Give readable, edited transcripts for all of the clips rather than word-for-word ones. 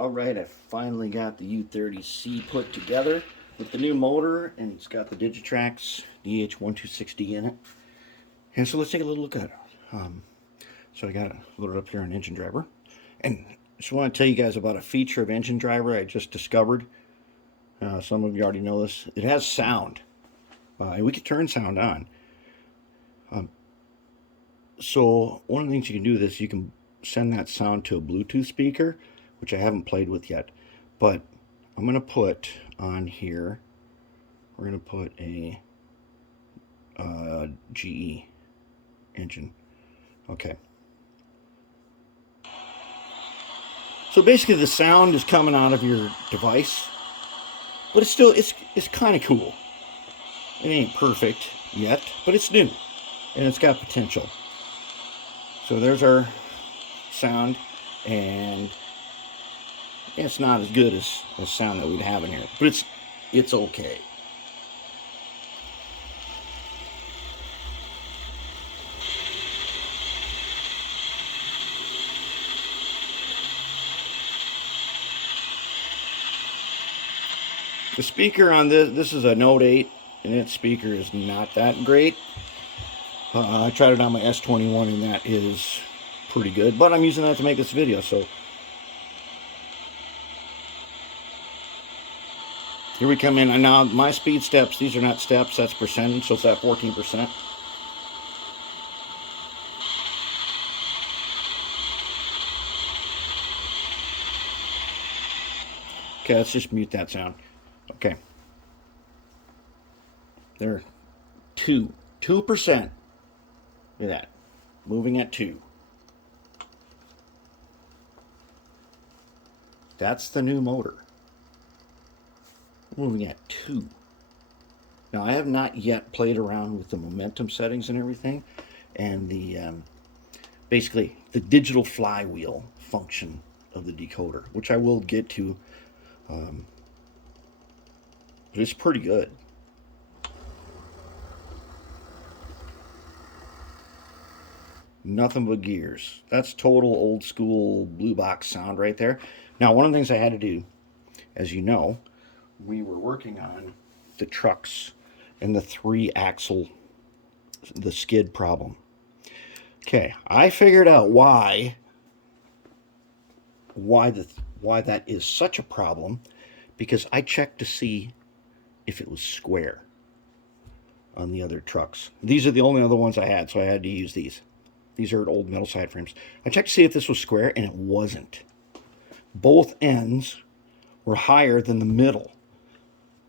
Alright, I finally got the U30C put together with the new motor, and it's got the Digitrax DH126D in it. And so let's take a little look at it. So I got it loaded up here on Engine Driver. And I just want to tell you guys about a feature of Engine Driver I just discovered. Some of you already know this. It has sound. And we can turn sound on. So one of the things you can do with this, you can send that sound to a Bluetooth speaker, which I haven't played with yet. But I'm going to put on here, we're going to put a GE engine. Okay. So basically the sound is coming out of your device, but it's still, it's kind of cool. It ain't perfect yet, but it's new and it's got potential. So there's our sound, and it's not as good as the sound that we'd have in here, but it's okay. The speaker on this is a Note 8, and its speaker is not that great. I tried it on my S21, and that is pretty good, but I'm using that to make this video, so here we come in. And now my speed steps, these are not steps, that's percentage, so it's at 14%. Okay, let's just mute that sound. Okay. There, 2%. Look at that. Moving at 2. That's the new motor. Moving at 2. Now I have not yet played around with the momentum settings and everything, and the basically the digital flywheel function of the decoder, which I will get to. But it's pretty good. Nothing but gears. That's total old school blue box sound right there. Now, one of the things I had to do, as you know, we were working on the trucks and the 3-axle, the skid problem. Okay, I figured out why that is such a problem, because I checked to see if it was square on the other trucks. These are the only other ones I had, so I had to use these. These are old metal side frames. I checked to see if this was square, and it wasn't. Both ends were higher than the middle.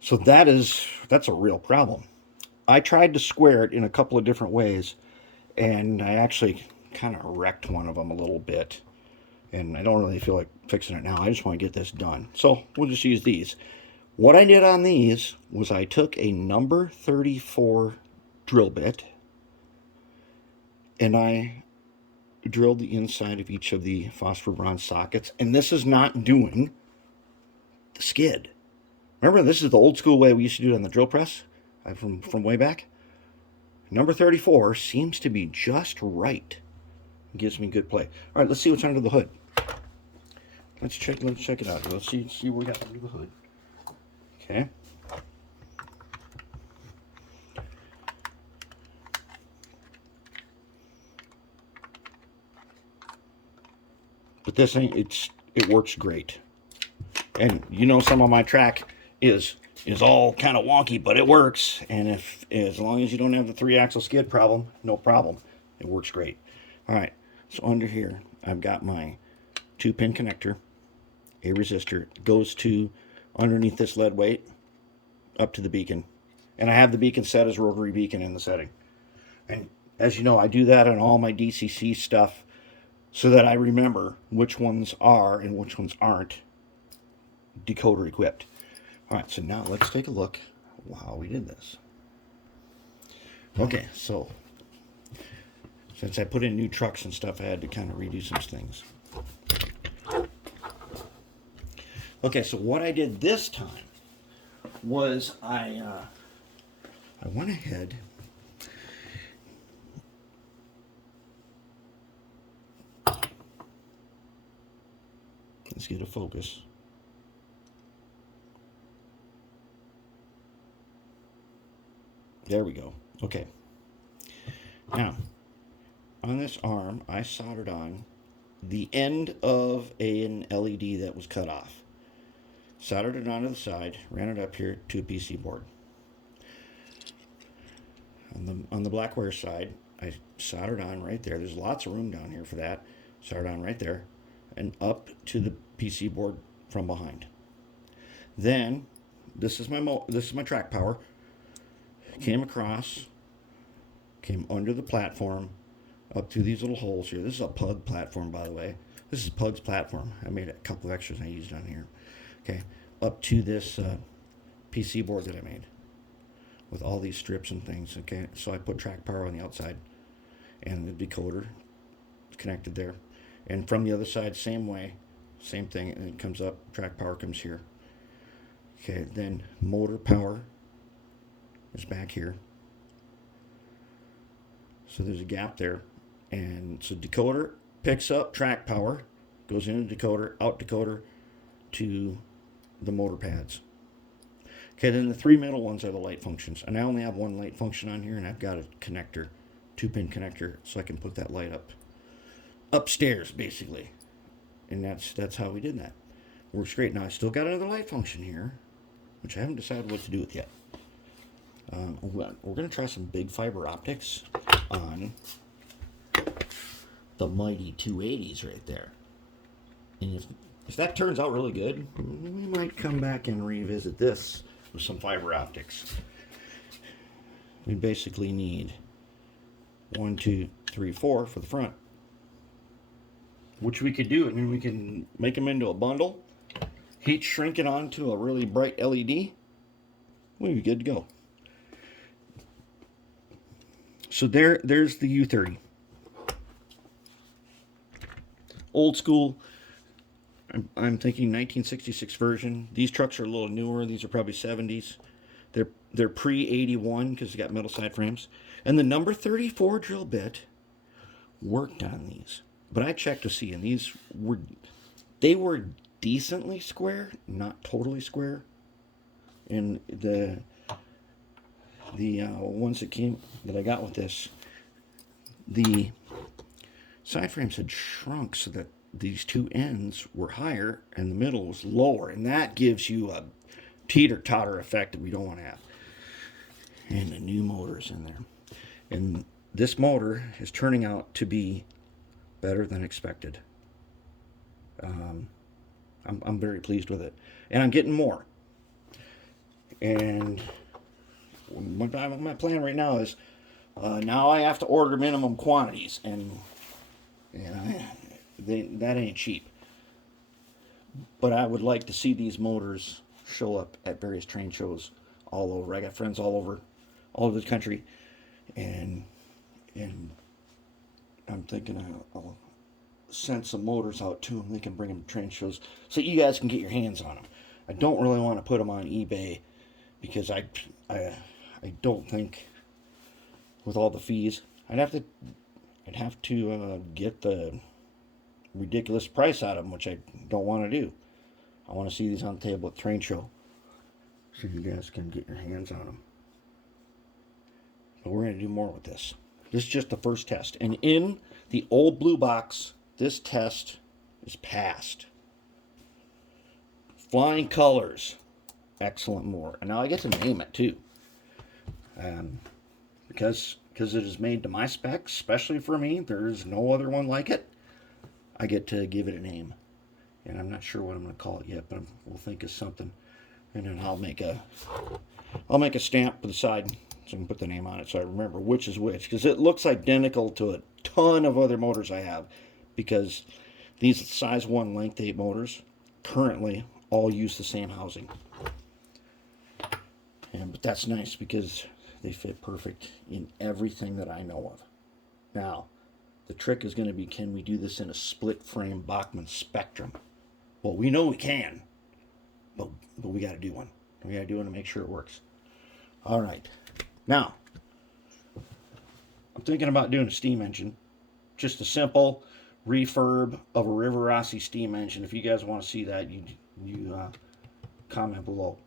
So that's a real problem. I tried to square it in a couple of different ways, and I actually kind of wrecked one of them a little bit. And I don't really feel like fixing it now. I just want to get this done. So we'll just use these. What I did on these was I took a number 34 drill bit, and I drilled the inside of each of the phosphor bronze sockets. And this is not doing the skid. Remember, this is the old school way we used to do it on the drill press from way back. Number 34 seems to be just right. It gives me good play. All right, let's see what's under the hood. Let's check it out. Let's see what we got under the hood. Okay. But this thing, it works great. And you know, some of my track is all kind of wonky, but it works. And as long as you don't have the 3-axle skid problem, no problem. It works great. All right. So under here, I've got my 2-pin connector, a resistor. It goes to underneath this lead weight up to the beacon. And I have the beacon set as rotary beacon in the setting. And as you know, I do that on all my DCC stuff so that I remember which ones are and which ones aren't decoder equipped. All right, so now let's take a look at how we did this. Okay, so since I put in new trucks and stuff, I had to kind of redo some things. Okay, so what I did this time was I went ahead Let's get to focus. There we go. Okay. Now, on this arm, I soldered on the end of an LED that was cut off. Soldered it onto the side, ran it up here to a PC board. On the black wire side, I soldered on right there. There's lots of room down here for that. Soldered on right there and up to the PC board from behind. Then this is my track power. Came across, came under the platform, up through these little holes here. This is a Pug platform, by the way. This is Pug's platform. I made a couple of extras I used on here. Okay, up to this PC board that I made with all these strips and things. Okay, so I put track power on the outside and the decoder connected there. And from the other side, same way, same thing. And it comes up, track power comes here. Okay, then motor power is back here. So there's a gap there. And so decoder picks up track power, goes into decoder, out decoder to the motor pads. Okay, then the three middle ones are the light functions. And I only have one light function on here, and I've got a connector, 2-pin connector, so I can put that light up upstairs, basically. And that's how we did that. Works great. Now I still got another light function here, which I haven't decided what to do with yet. We're going to try some big fiber optics on the mighty 280s right there. And if that turns out really good, we might come back and revisit this with some fiber optics. We basically need 1, 2, 3, 4 for the front, which we could do. I mean, we can make them into a bundle, heat shrink it onto a really bright LED. We'd be good to go. So there's the U30. Old school. I'm thinking 1966 version. These trucks are a little newer. These are probably 70s. They're pre-81 because they got metal side frames. And the number 34 drill bit worked on these. But I checked to see, and they were decently square, not totally square. And the ones that I got with this, the side frames had shrunk so that these two ends were higher and the middle was lower, and that gives you a teeter-totter effect that we don't want to have. And the new motor's in there, and this motor is turning out to be better than expected. I'm very pleased with it, and I'm getting more. And my plan right now is now I have to order minimum quantities, and that ain't cheap. But I would like to see these motors show up at various train shows all over. I got friends all over the country, and I'm thinking I'll send some motors out to them. They can bring them to train shows so you guys can get your hands on them. I don't really want to put them on eBay because I don't think with all the fees I'd have to get the ridiculous price out of them, which I don't want to do. I want to see these on the table at the train show so you guys can get your hands on them. But we're going to do more with this. This is just the first test. And in the old blue box, this test is passed. Flying colors. Excellent motor. And now I get to name it too. Because it is made to my specs, especially for me. There's no other one like it. I get to give it a name. And I'm not sure what I'm going to call it yet, but we'll think of something. And then I'll make a stamp for the side so I can put the name on it so I remember which is which. Because it looks identical to a ton of other motors I have. Because these size 1 length 8 motors currently all use the same housing. But that's nice because they fit perfect in everything that I know of. Now, the trick is going to be, can we do this in a split frame Bachmann Spectrum? Well, we know we can, but we got to do one. We got to do one to make sure it works. All right. Now, I'm thinking about doing a steam engine. Just a simple refurb of a River Rossi steam engine. If you guys want to see that, you comment below,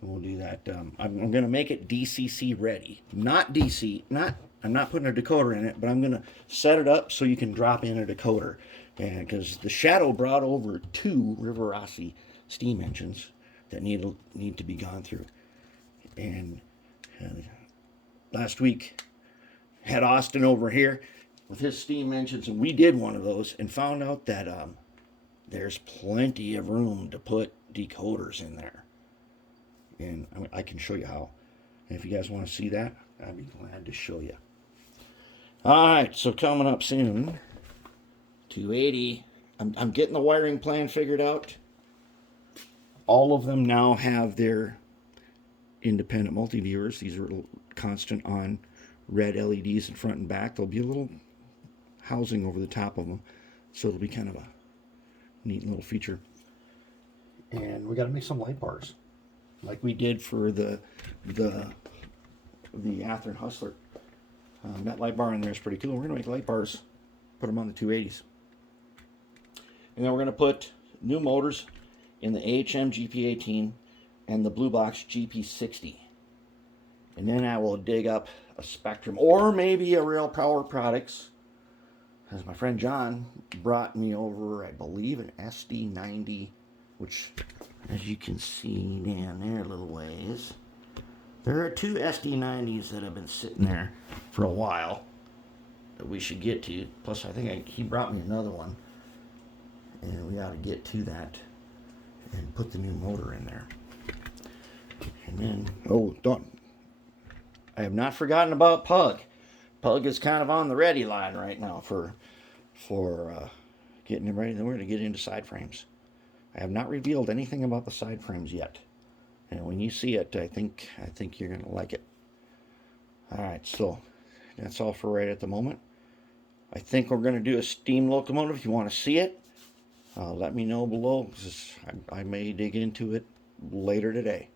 and we'll do that. I'm going to make it DCC ready, not DC. I'm not putting a decoder in it, but I'm going to set it up so you can drop in a decoder. And because the Shadow brought over 2 River Rossi steam engines that need to be gone through. And last week had Austin over here with his steam engines, and we did one of those and found out that there's plenty of room to put decoders in there. And I can show you how. And if you guys want to see that, I'd be glad to show you. Alright, so coming up soon, 280. I'm getting the wiring plan figured out. All of them now have their independent multi-viewers. These are constant on red LEDs in front and back. There'll be a little housing over the top of them, so it'll be kind of a neat little feature. And we got to make some light bars, like we did for the Athearn Hustler. That light bar in there is pretty cool. We're going to make light bars, put them on the 280s. And then we're going to put new motors in the AHM GP18 and the Blue Box GP60. And then I will dig up a Spectrum or maybe a Real Power Products, as my friend John brought me over, I believe, an SD90, which, as you can see down there a little ways, there are 2 SD90s that have been sitting there for a while that we should get to. Plus, I think he brought me another one, and we ought to get to that and put the new motor in there. And then, I have not forgotten about Pug. Pug is kind of on the ready line right now for getting him ready. Then we're going to get into side frames. I have not revealed anything about the side frames yet. And when you see it, I think you're going to like it. Alright, so that's all for right at the moment. I think we're going to do a steam locomotive. If you want to see it, let me know below. I may dig into it later today.